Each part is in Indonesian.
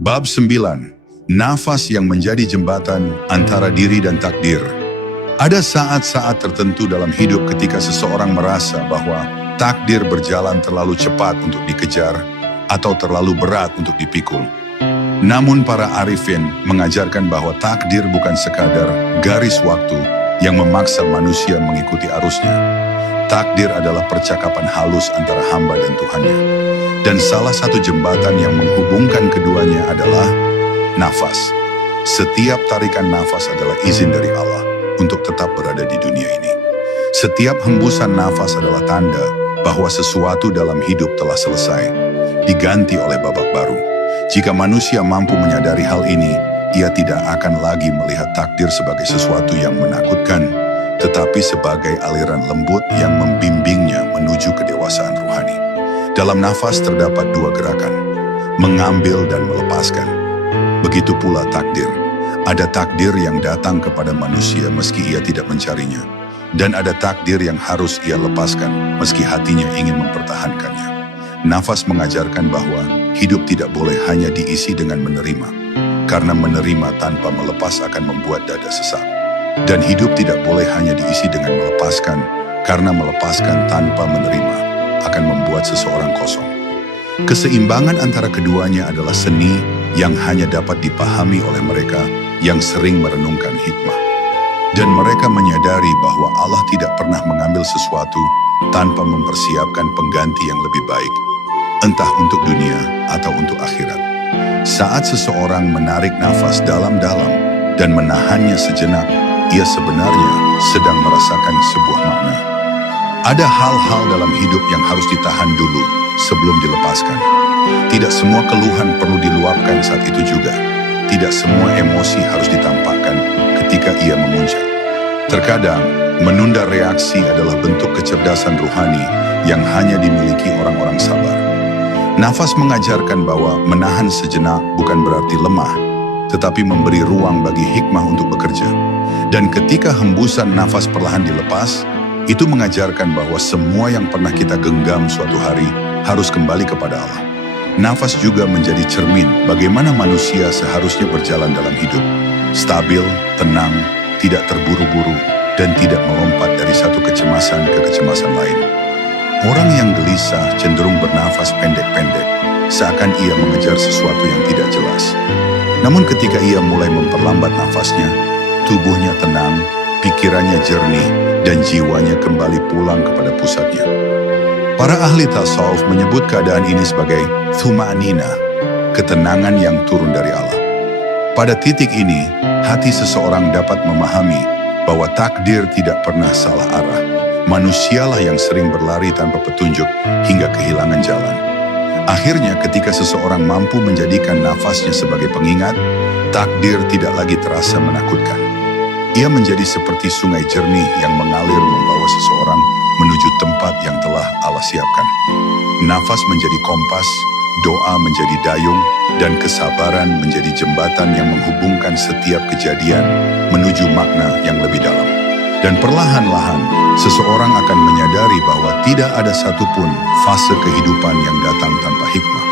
Bab 9. Nafas yang menjadi jembatan antara diri dan takdir. Ada saat-saat tertentu dalam hidup ketika seseorang merasa bahwa takdir berjalan terlalu cepat untuk dikejar atau terlalu berat untuk dipikul. Namun para arifin mengajarkan bahwa takdir bukan sekadar garis waktu yang memaksa manusia mengikuti arusnya. Takdir adalah percakapan halus antara hamba dan Tuhannya. Dan salah satu jembatan yang menghubungkan keduanya adalah nafas. Setiap tarikan nafas adalah izin dari Allah untuk tetap berada di dunia ini. Setiap hembusan nafas adalah tanda bahwa sesuatu dalam hidup telah selesai, diganti oleh babak baru. Jika manusia mampu menyadari hal ini, ia tidak akan lagi melihat takdir sebagai sesuatu yang menakutkan, tetapi sebagai aliran lembut yang membimbingnya menuju kedewasaan rohani. Dalam nafas terdapat dua gerakan, mengambil dan melepaskan. Begitu pula takdir. Ada takdir yang datang kepada manusia meski ia tidak mencarinya. Dan ada takdir yang harus ia lepaskan meski hatinya ingin mempertahankannya. Nafas mengajarkan bahwa hidup tidak boleh hanya diisi dengan menerima. Karena menerima tanpa melepas akan membuat dada sesak. Dan hidup tidak boleh hanya diisi dengan melepaskan, karena melepaskan tanpa menerima akan membuat seseorang kosong. Keseimbangan antara keduanya adalah seni yang hanya dapat dipahami oleh mereka yang sering merenungkan hikmah. Dan mereka menyadari bahwa Allah tidak pernah mengambil sesuatu tanpa mempersiapkan pengganti yang lebih baik, entah untuk dunia atau untuk akhirat. Saat seseorang menarik nafas dalam-dalam dan menahannya sejenak, ia sebenarnya sedang merasakan sebuah makna. Ada hal-hal dalam hidup yang harus ditahan dulu sebelum dilepaskan. Tidak semua keluhan perlu diluapkan saat itu juga. Tidak semua emosi harus ditampakkan ketika ia memuncak. Terkadang, menunda reaksi adalah bentuk kecerdasan rohani yang hanya dimiliki orang-orang sabar. Nafas mengajarkan bahwa menahan sejenak bukan berarti lemah, tetapi memberi ruang bagi hikmah untuk bekerja. Dan ketika hembusan nafas perlahan dilepas, itu mengajarkan bahwa semua yang pernah kita genggam suatu hari harus kembali kepada Allah. Nafas juga menjadi cermin bagaimana manusia seharusnya berjalan dalam hidup. Stabil, tenang, tidak terburu-buru, dan tidak melompat dari satu kecemasan ke kecemasan lain. Orang yang gelisah cenderung bernafas pendek-pendek, seakan ia mengejar sesuatu yang tidak jelas. Namun ketika ia mulai memperlambat nafasnya, tubuhnya tenang, pikirannya jernih, dan jiwanya kembali pulang kepada pusatnya. Para ahli tasawuf menyebut keadaan ini sebagai thuma'nina, ketenangan yang turun dari Allah. Pada titik ini, hati seseorang dapat memahami bahwa takdir tidak pernah salah arah. Manusialah yang sering berlari tanpa petunjuk hingga kehilangan jalan. Akhirnya ketika seseorang mampu menjadikan nafasnya sebagai pengingat, takdir tidak lagi terasa menakutkan. Ia menjadi seperti sungai jernih yang mengalir membawa seseorang menuju tempat yang telah Allah siapkan. Nafas menjadi kompas, doa menjadi dayung, dan kesabaran menjadi jembatan yang menghubungkan setiap kejadian menuju makna yang lebih dalam. Dan perlahan-lahan, seseorang akan menyadari bahwa tidak ada satupun fase kehidupan yang datang tanpa hikmah.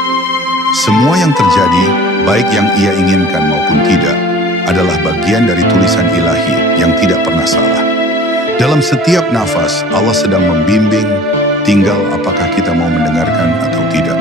Semua yang terjadi, baik yang ia inginkan maupun tidak, adalah bagian dari tulisan ilahi yang tidak pernah salah. Dalam setiap nafas, Allah sedang membimbing, tinggal apakah kita mau mendengarkan atau tidak.